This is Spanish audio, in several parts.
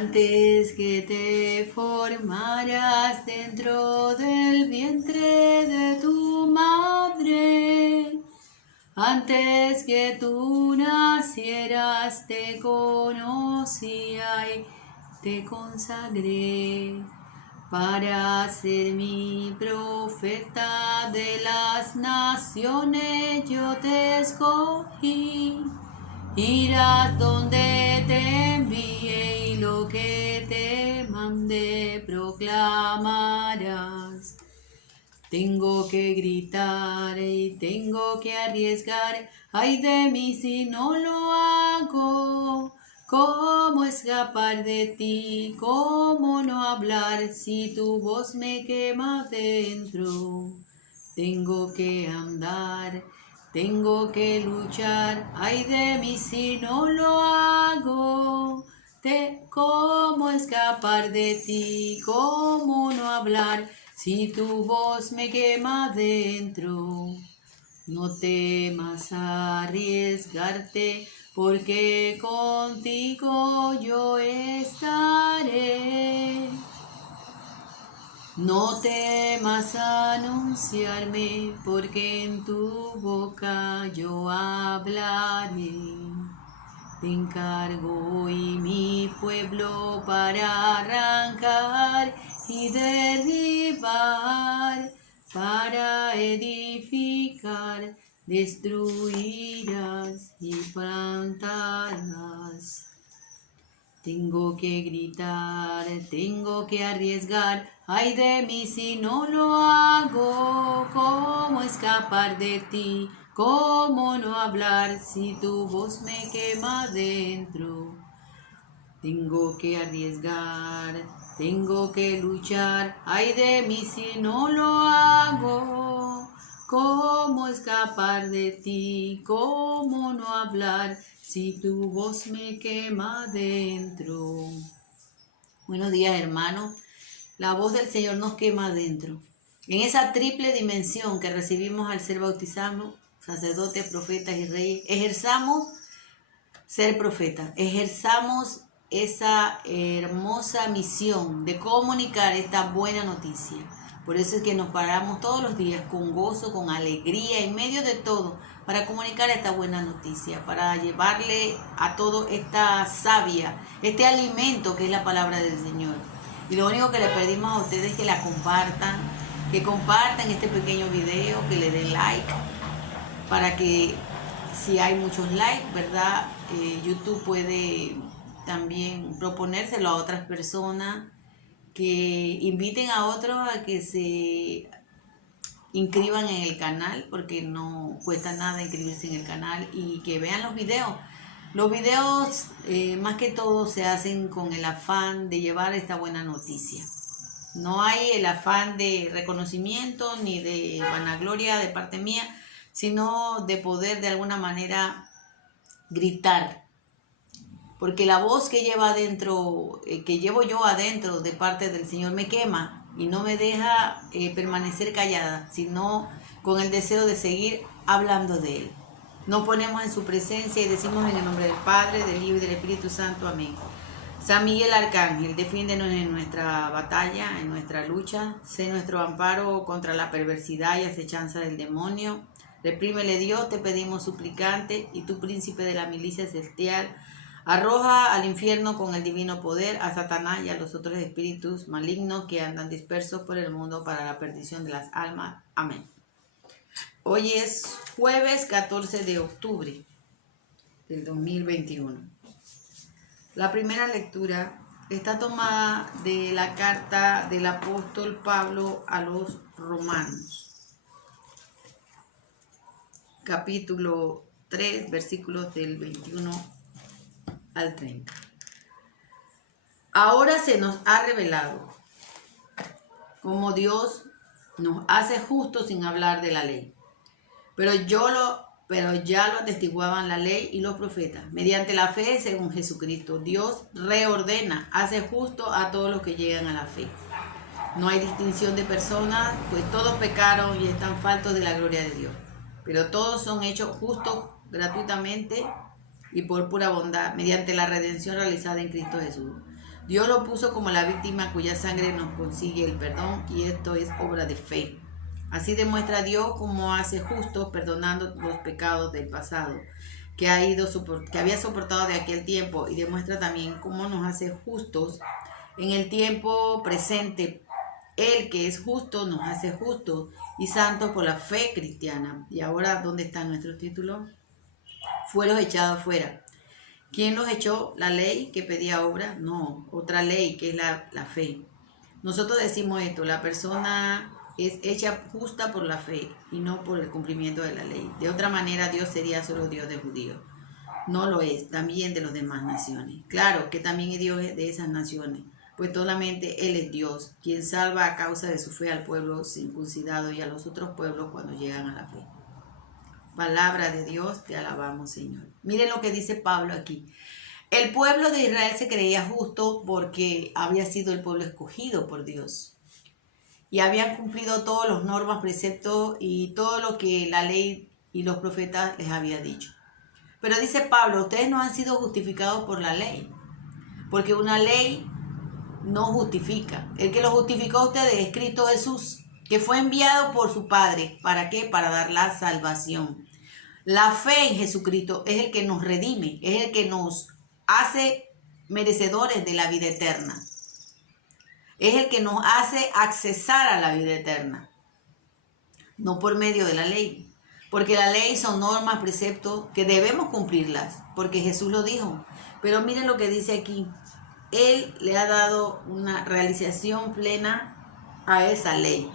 Antes que te formaras dentro del vientre de tu madre, antes que tú nacieras te conocía y te consagré para ser mi profeta de las naciones. Yo te escogí, irás donde te envié y lo que te mandé proclamarás. Tengo que gritar y tengo que arriesgar, ay de mí si no lo hago. ¿Cómo escapar de ti? ¿Cómo no hablar si tu voz me quema dentro? Tengo que andar, tengo que luchar, ay de mí si no lo hago. ¿Cómo escapar de ti? ¿Cómo no hablar si tu voz me quema dentro? No temas arriesgarte, porque contigo yo estaré. No temas anunciarme, porque en tu boca yo hablaré. Te encargo hoy mi pueblo para arrancar y derribar, para edificar, destruirás y plantarás. Tengo que gritar, tengo que arriesgar, ay de mí si no lo hago. ¿Cómo escapar de ti? ¿Cómo no hablar si tu voz me quema dentro? Tengo que arriesgar, tengo que luchar, ay de mí si no lo hago. ¿Cómo escapar de ti? ¿Cómo no hablar si tu voz me quema dentro? Buenos días, hermanos. La voz del Señor nos quema dentro. En esa triple dimensión que recibimos al ser bautizados, sacerdotes, profetas y reyes, ejerzamos ser profetas, ejerzamos esa hermosa misión de comunicar esta buena noticia. Por eso es que nos paramos todos los días con gozo, con alegría, en medio de todo, para comunicar esta buena noticia, para llevarle a todo esta savia, este alimento que es la palabra del Señor. Y lo único que le pedimos a ustedes es que la compartan, que compartan este pequeño video, que le den like, para que si hay muchos likes, ¿verdad? YouTube puede también proponérselo a otras personas, que inviten a otros a que se inscriban en el canal, porque no cuesta nada inscribirse en el canal, y que vean los videos. Los videos más que todo se hacen con el afán de llevar esta buena noticia. No hay el afán de reconocimiento ni de vanagloria de parte mía, sino de poder de alguna manera gritar. Porque la voz que lleva adentro, que llevo yo adentro de parte del Señor, me quema y no me deja permanecer callada, sino con el deseo de seguir hablando de Él. Nos ponemos en su presencia y decimos en el nombre del Padre, del Hijo y del Espíritu Santo. Amén. San Miguel Arcángel, defiéndenos en nuestra batalla, en nuestra lucha. Sé nuestro amparo contra la perversidad y acechanza del demonio. Reprímele, Dios, te pedimos suplicante, y tú, príncipe de la milicia celestial, arroja al infierno con el divino poder a Satanás y a los otros espíritus malignos que andan dispersos por el mundo para la perdición de las almas. Amén. Hoy es jueves 14 de octubre del 2021. La primera lectura está tomada de la carta del apóstol Pablo a los romanos, capítulo 3, versículos del 21 al 30. Ahora se nos ha revelado cómo Dios nos hace justos sin hablar de la ley. Pero ya lo atestiguaban la ley y los profetas. Mediante la fe según Jesucristo, Dios reordena, hace justo a todos los que llegan a la fe. No hay distinción de personas, pues todos pecaron y están faltos de la gloria de Dios. Pero todos son hechos justos gratuitamente y por pura bondad, mediante la redención realizada en Cristo Jesús, Dios lo puso como la víctima cuya sangre nos consigue el perdón, y esto es obra de fe. Así demuestra Dios cómo hace justos perdonando los pecados del pasado que había soportado de aquel tiempo, y demuestra también cómo nos hace justos en el tiempo presente. Él que es justo nos hace justos y santos por la fe cristiana. Y ahora, ¿dónde está nuestro título? Fueron echados fuera. ¿Quién los echó? ¿La ley que pedía obra? No, otra ley que es la fe. Nosotros decimos esto: la persona es hecha justa por la fe y no por el cumplimiento de la ley. De otra manera, Dios sería solo Dios de judíos. No lo es, también de las demás naciones. Claro que también es Dios de esas naciones, pues solamente Él es Dios, quien salva a causa de su fe al pueblo circuncidado y a los otros pueblos cuando llegan a la fe. Palabra de Dios, te alabamos, Señor. Miren lo que dice Pablo aquí. El pueblo de Israel se creía justo porque había sido el pueblo escogido por Dios. Y habían cumplido todas las normas, preceptos y todo lo que la ley y los profetas les había dicho. Pero dice Pablo, ustedes no han sido justificados por la ley, porque una ley no justifica. El que lo justificó a ustedes es Cristo Jesús, que fue enviado por su Padre. ¿Para qué? Para dar la salvación. La fe en Jesucristo es el que nos redime, es el que nos hace merecedores de la vida eterna. Es el que nos hace accesar a la vida eterna, no por medio de la ley. Porque la ley son normas, preceptos que debemos cumplirlas, porque Jesús lo dijo. Pero miren lo que dice aquí. Él le ha dado una realización plena a esa ley.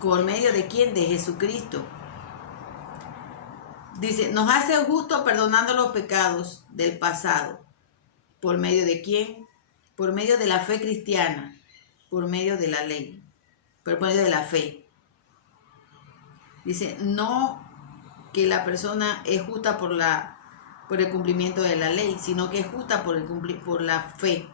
¿Por medio de quién? De Jesucristo. Dice, nos hace justo perdonando los pecados del pasado. ¿Por medio de quién? Por medio de la fe cristiana. Por medio de la ley. Por medio de la fe. Dice, no que la persona es justa por el cumplimiento de la ley, sino que es justa por la fe.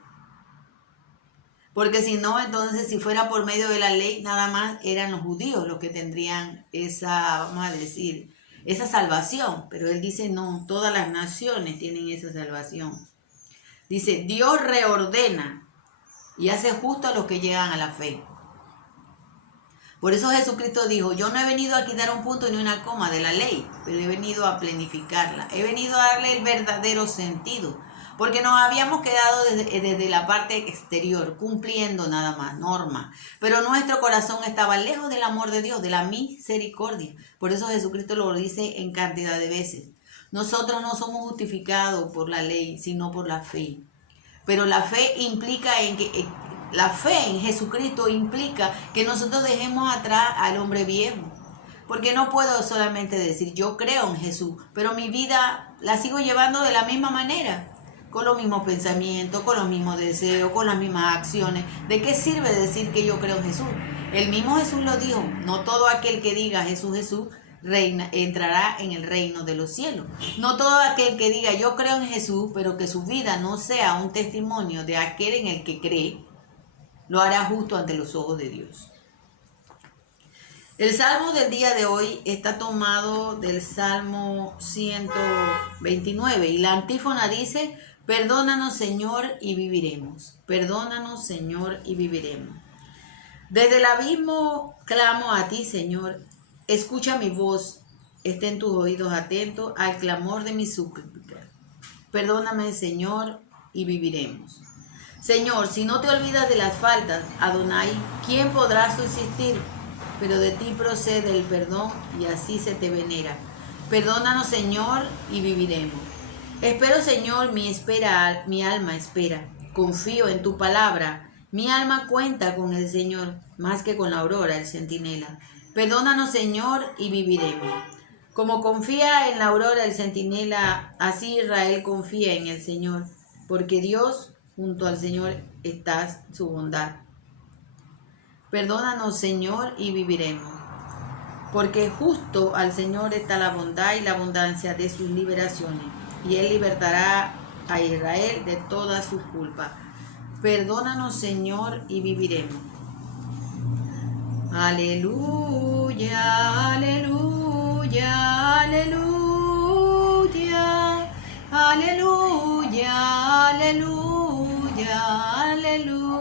Porque si no, entonces si fuera por medio de la ley, nada más eran los judíos los que tendrían esa, vamos a decir, esa salvación. Pero él dice, no, todas las naciones tienen esa salvación. Dice, Dios reordena y hace justo a los que llegan a la fe. Por eso Jesucristo dijo, yo no he venido a quitar un punto ni una coma de la ley, pero he venido a planificarla. He venido a darle el verdadero sentido. Porque nos habíamos quedado desde la parte exterior, cumpliendo nada más, normas. Pero nuestro corazón estaba lejos del amor de Dios, de la misericordia. Por eso Jesucristo lo dice en cantidad de veces. Nosotros no somos justificados por la ley, sino por la fe. Pero la fe implica la fe en Jesucristo implica que nosotros dejemos atrás al hombre viejo. Porque no puedo solamente decir, yo creo en Jesús, pero mi vida la sigo llevando de la misma manera. Con los mismos pensamientos, con los mismos deseos, con las mismas acciones. ¿De qué sirve decir que yo creo en Jesús? El mismo Jesús lo dijo, no todo aquel que diga Jesús, Jesús, entrará en el reino de los cielos. No todo aquel que diga yo creo en Jesús, pero que su vida no sea un testimonio de aquel en el que cree, lo hará justo ante los ojos de Dios. El salmo del día de hoy está tomado del Salmo 129 y la antífona dice, perdónanos, Señor, y viviremos. Perdónanos, Señor, y viviremos. Desde el abismo clamo a ti, Señor. Escucha mi voz. Estén tus oídos atentos al clamor de mi súplica. Perdóname, Señor, y viviremos. Señor, si no te olvidas de las faltas, Adonai, ¿quién podrá subsistir? Pero de ti procede el perdón y así se te venera. Perdónanos, Señor, y viviremos. Espero, Señor, mi alma espera. Confío en tu palabra. Mi alma cuenta con el Señor, más que con la aurora, el centinela. Perdónanos, Señor, y viviremos. Como confía en la aurora el centinela, así Israel confía en el Señor, porque Dios, junto al Señor, está su bondad. Perdónanos, Señor, y viviremos. Porque justo al Señor está la bondad y la abundancia de sus liberaciones, y Él libertará a Israel de todas sus culpas. Perdónanos, Señor, y viviremos. Aleluya, aleluya, aleluya, aleluya, aleluya, aleluya.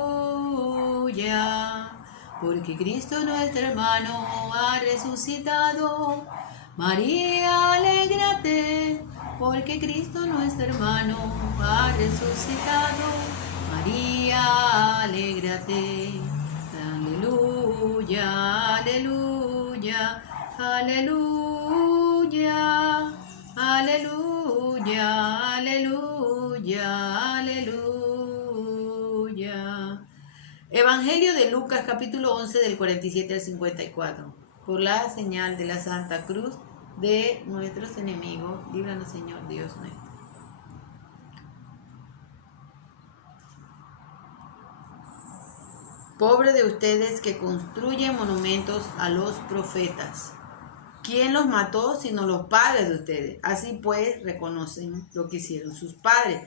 Porque Cristo nuestro hermano ha resucitado. María, alégrate, porque Cristo nuestro hermano ha resucitado. María, alégrate. Aleluya, aleluya, aleluya, aleluya, aleluya, aleluya. Evangelio de Lucas, capítulo 11, del 47 al 54. Por la señal de la Santa Cruz de nuestros enemigos, líbranos, Señor Dios nuestro. Pobre de ustedes que construyen monumentos a los profetas. ¿Quién los mató sino los padres de ustedes? Así pues, reconocen lo que hicieron sus padres.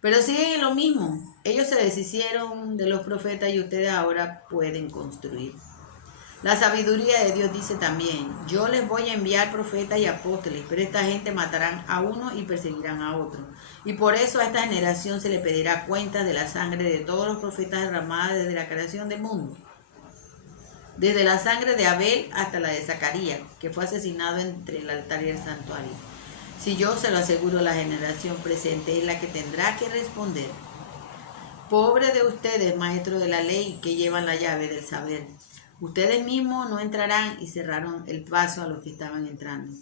Pero siguen en lo mismo. Ellos se deshicieron de los profetas y ustedes ahora pueden construir. La sabiduría de Dios dice también: yo les voy a enviar profetas y apóstoles, pero esta gente matarán a uno y perseguirán a otro. Y por eso a esta generación se le pedirá cuenta de la sangre de todos los profetas derramada desde la creación del mundo. Desde la sangre de Abel hasta la de Zacarías, que fue asesinado entre el altar y el santuario. Si yo se lo aseguro, la generación presente es la que tendrá que responder. Pobre de ustedes, maestros de la ley, que llevan la llave del saber. Ustedes mismos no entrarán, y cerraron el paso a los que estaban entrando.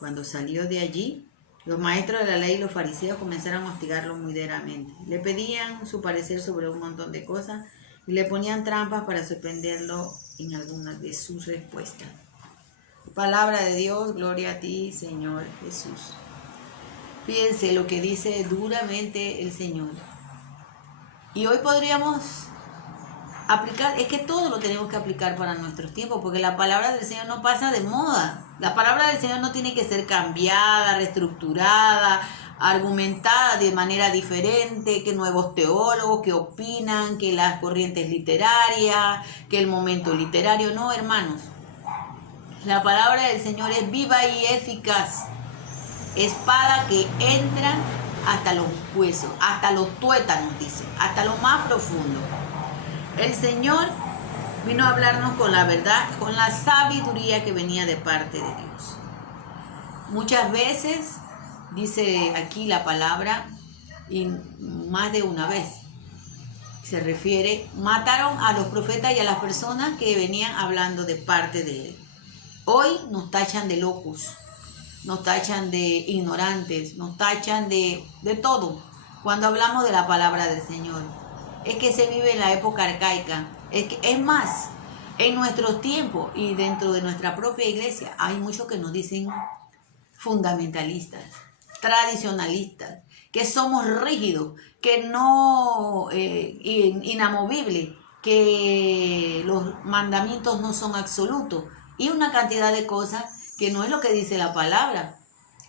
Cuando salió de allí, los maestros de la ley y los fariseos comenzaron a hostigarlo muy duramente. Le pedían su parecer sobre un montón de cosas y le ponían trampas para sorprenderlo en algunas de sus respuestas. Palabra de Dios, gloria a ti, Señor Jesús. Fíjense lo que dice duramente el Señor. Y hoy podríamos aplicar, es que todo lo tenemos que aplicar para nuestros tiempos, porque la palabra del Señor no pasa de moda. La palabra del Señor no tiene que ser cambiada, reestructurada, argumentada de manera diferente, que nuevos teólogos que opinan, que las corrientes literarias, que el momento literario. No, hermanos. La palabra del Señor es viva y eficaz, espada que entra hasta los huesos, hasta los tuétanos, dice, hasta lo más profundo. El Señor vino a hablarnos con la verdad, con la sabiduría que venía de parte de Dios. Muchas veces, dice aquí la palabra, y más de una vez, se refiere, mataron a los profetas y a las personas que venían hablando de parte de Él. Hoy nos tachan de locos, nos tachan de ignorantes, nos tachan de todo cuando hablamos de la palabra del Señor. Es que se vive en la época arcaica. Es más, en nuestros tiempos y dentro de nuestra propia iglesia hay muchos que nos dicen fundamentalistas, tradicionalistas, que somos rígidos, que no inamovibles, que los mandamientos no son absolutos y una cantidad de cosas que no es lo que dice la palabra,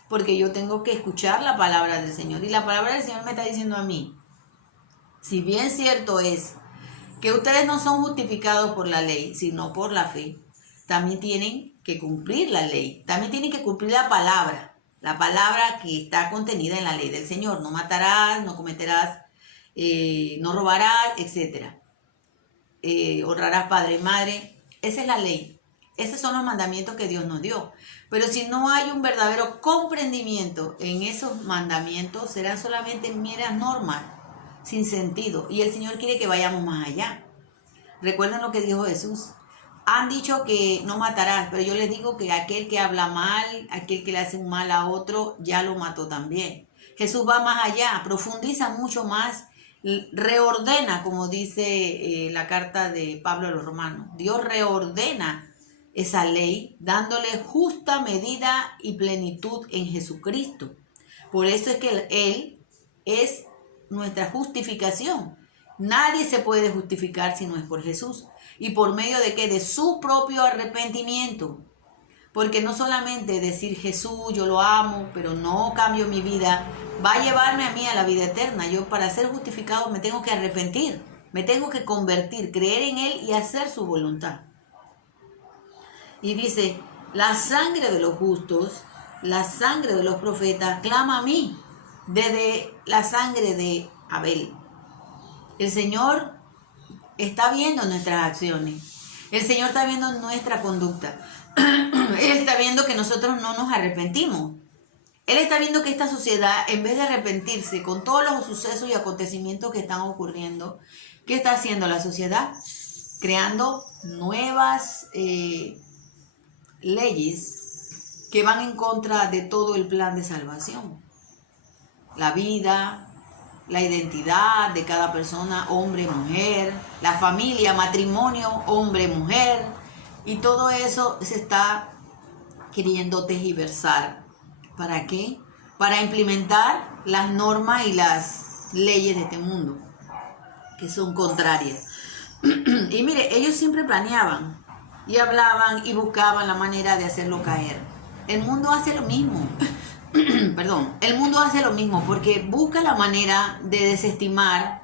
porque yo tengo que escuchar la palabra del Señor y la palabra del Señor me está diciendo a mí, si bien cierto es que ustedes no son justificados por la ley, sino por la fe, también tienen que cumplir la ley, también tienen que cumplir la palabra que está contenida en la ley del Señor. No matarás, no cometerás, no robarás, etc. Honrarás padre y madre. Esa es la ley. Esos son los mandamientos que Dios nos dio. Pero si no hay un verdadero comprendimiento en esos mandamientos, serán solamente meras normas sin sentido. Y el Señor quiere que vayamos más allá. Recuerden lo que dijo Jesús. Han dicho que no matarás, pero yo les digo que aquel que habla mal, aquel que le hace un mal a otro, ya lo mató también. Jesús va más allá, profundiza mucho más, reordena, como dice la carta de Pablo a los Romanos. Dios reordena esa ley, dándole justa medida y plenitud en Jesucristo. Por eso es que Él es nuestra justificación. Nadie se puede justificar si no es por Jesús. ¿Y por medio de qué? De su propio arrepentimiento. Porque no solamente decir Jesús, yo lo amo, pero no cambio mi vida, va a llevarme a mí a la vida eterna. Yo para ser justificado me tengo que arrepentir, me tengo que convertir, creer en Él y hacer su voluntad. Y dice, la sangre de los justos, la sangre de los profetas clama a mí, desde la sangre de Abel El Señor está viendo nuestras acciones. El Señor está viendo nuestra conducta. Él está viendo que nosotros no nos arrepentimos. Él está viendo que esta sociedad, en vez de arrepentirse con todos los sucesos y acontecimientos que están ocurriendo, ¿qué está haciendo la sociedad? Creando nuevas leyes que van en contra de todo el plan de salvación. La vida, la identidad de cada persona, hombre, mujer, la familia, matrimonio, hombre, mujer, y todo eso se está queriendo tergiversar. ¿Para qué? Para implementar las normas y las leyes de este mundo, que son contrarias. Y mire, ellos siempre planeaban y hablaban y buscaban la manera de hacerlo caer. El mundo hace lo mismo. Perdón, el mundo hace lo mismo porque busca la manera de desestimar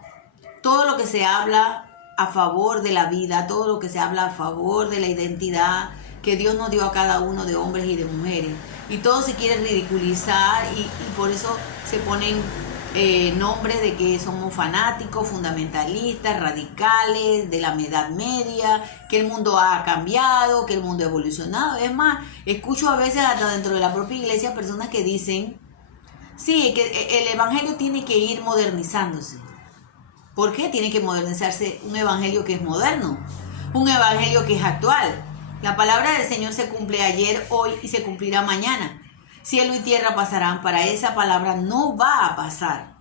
todo lo que se habla a favor de la vida, todo lo que se habla a favor de la identidad que Dios nos dio a cada uno de hombres y de mujeres. Y todo se quiere ridiculizar y por eso se ponen nombres de que somos fanáticos, fundamentalistas, radicales, de la Edad Media, que el mundo ha cambiado, que el mundo ha evolucionado. Es más, escucho a veces hasta dentro de la propia iglesia personas que dicen, sí, que el evangelio tiene que ir modernizándose. ¿Por qué tiene que modernizarse un evangelio que es moderno? Un evangelio que es actual. La palabra del Señor se cumple ayer, hoy y se cumplirá mañana. Cielo y tierra pasarán, para esa palabra no va a pasar.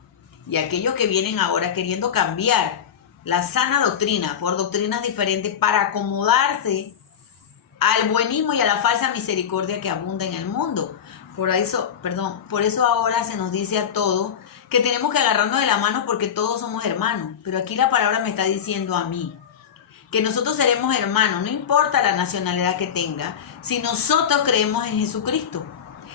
Y aquellos que vienen ahora queriendo cambiar la sana doctrina por doctrinas diferentes para acomodarse al buenismo y a la falsa misericordia que abunda en el mundo. Por eso ahora se nos dice a todos que tenemos que agarrarnos de la mano porque todos somos hermanos. Pero aquí la palabra me está diciendo a mí que nosotros seremos hermanos, no importa la nacionalidad que tenga, si nosotros creemos en Jesucristo.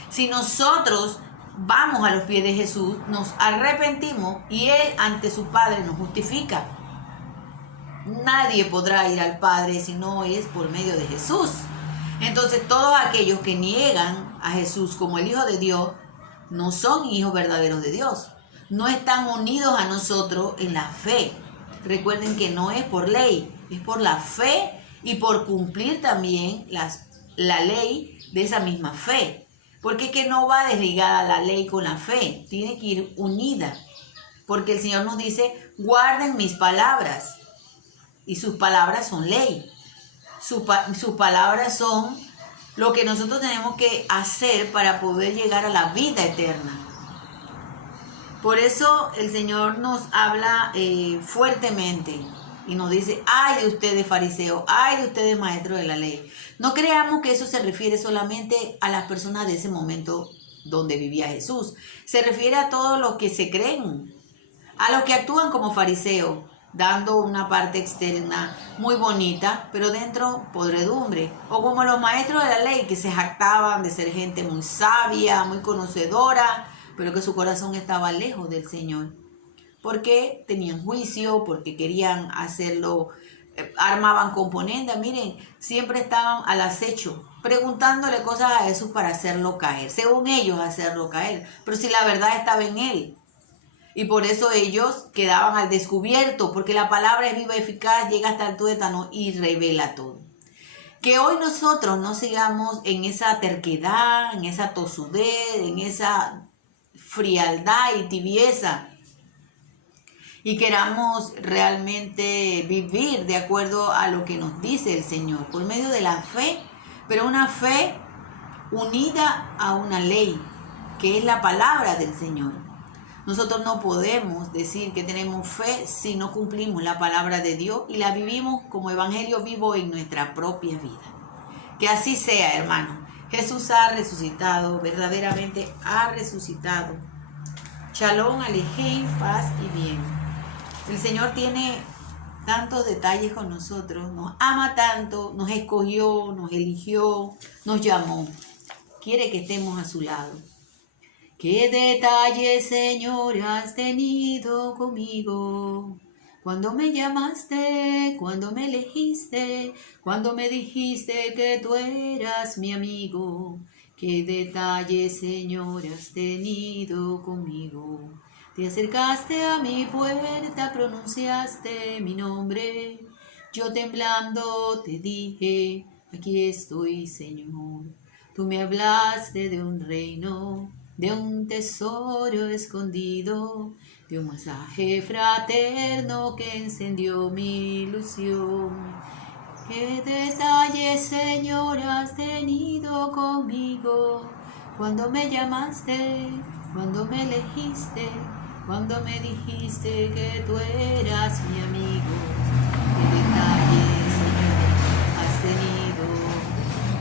Si nosotros vamos a los pies de Jesús, nos arrepentimos y Él ante su Padre nos justifica. Nadie podrá ir al Padre si no es por medio de Jesús. Entonces todos aquellos que niegan a Jesús como el Hijo de Dios no son hijos verdaderos de Dios. No están unidos a nosotros en la fe. Recuerden que no es por ley, es por la fe y por cumplir también la ley de esa misma fe. Porque es que no va desligada la ley con la fe, tiene que ir unida. Porque el Señor nos dice, guarden mis palabras. Y sus palabras son ley. Sus palabras son lo que nosotros tenemos que hacer para poder llegar a la vida eterna. Por eso el Señor nos habla fuertemente y nos dice, ay de ustedes fariseos, ay de ustedes maestros de la ley. No creamos que eso se refiere solamente a las personas de ese momento donde vivía Jesús. Se refiere a todos los que se creen, a los que actúan como fariseos, dando una parte externa muy bonita, pero dentro podredumbre. O como los maestros de la ley que se jactaban de ser gente muy sabia, muy conocedora, pero que su corazón estaba lejos del Señor. Porque tenían juicio, porque querían hacerlo, armaban componendas. Miren, siempre estaban al acecho, preguntándole cosas a Jesús para hacerlo caer. Según ellos, hacerlo caer. Pero si la verdad estaba en Él. Y por eso ellos quedaban al descubierto, porque la palabra es viva y eficaz, llega hasta el tuétano y revela todo. Que hoy nosotros no sigamos en esa terquedad, en esa tosudez, en esa frialdad y tibieza, y queramos realmente vivir de acuerdo a lo que nos dice el Señor, por medio de la fe, pero una fe unida a una ley, que es la palabra del Señor. Nosotros no podemos decir que tenemos fe si no cumplimos la palabra de Dios y la vivimos como evangelio vivo en nuestra propia vida. Que así sea, hermano. Jesús ha resucitado, verdaderamente ha resucitado. Shalom, Alejem, paz y bien. El Señor tiene tantos detalles con nosotros, nos ama tanto, nos escogió, nos eligió, nos llamó. Quiere que estemos a su lado. ¿Qué detalles, Señor, has tenido conmigo? Cuando me llamaste, cuando me elegiste, cuando me dijiste que tú eras mi amigo. ¿Qué detalles, Señor, has tenido conmigo? Te acercaste a mi puerta, pronunciaste mi nombre. Yo temblando te dije, aquí estoy, Señor. Tú me hablaste de un reino, de un tesoro escondido, de un mensaje fraterno que encendió mi ilusión. Qué detalles, Señor, has tenido conmigo, cuando me llamaste, cuando me elegiste, cuando me dijiste que tú eras mi amigo. Qué detalles, Señor, has tenido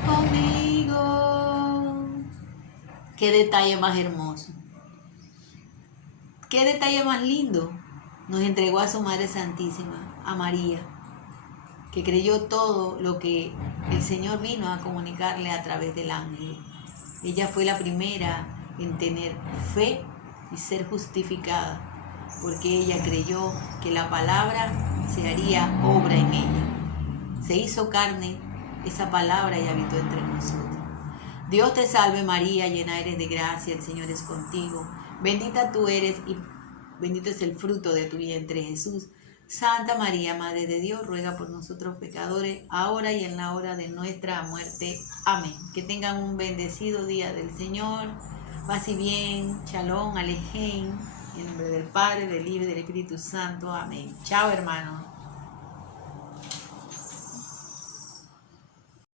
conmigo. Qué detalle más hermoso. Qué detalle más lindo. Nos entregó a su Madre Santísima, a María, que creyó todo lo que el Señor vino a comunicarle a través del ángel. Ella fue la primera en tener fe y ser justificada, porque ella creyó que la palabra se haría obra en ella. Se hizo carne esa palabra y habitó entre nosotros. Dios te salve María, llena eres de gracia, el Señor es contigo. Bendita tú eres y bendito es el fruto de tu vientre, Jesús. Santa María, Madre de Dios, ruega por nosotros pecadores, ahora y en la hora de nuestra muerte. Amén. Que tengan un bendecido día del Señor. Paz y bien. Shalom, Alejem. En nombre del Padre, del Hijo y del Espíritu Santo. Amén. Chao, hermanos.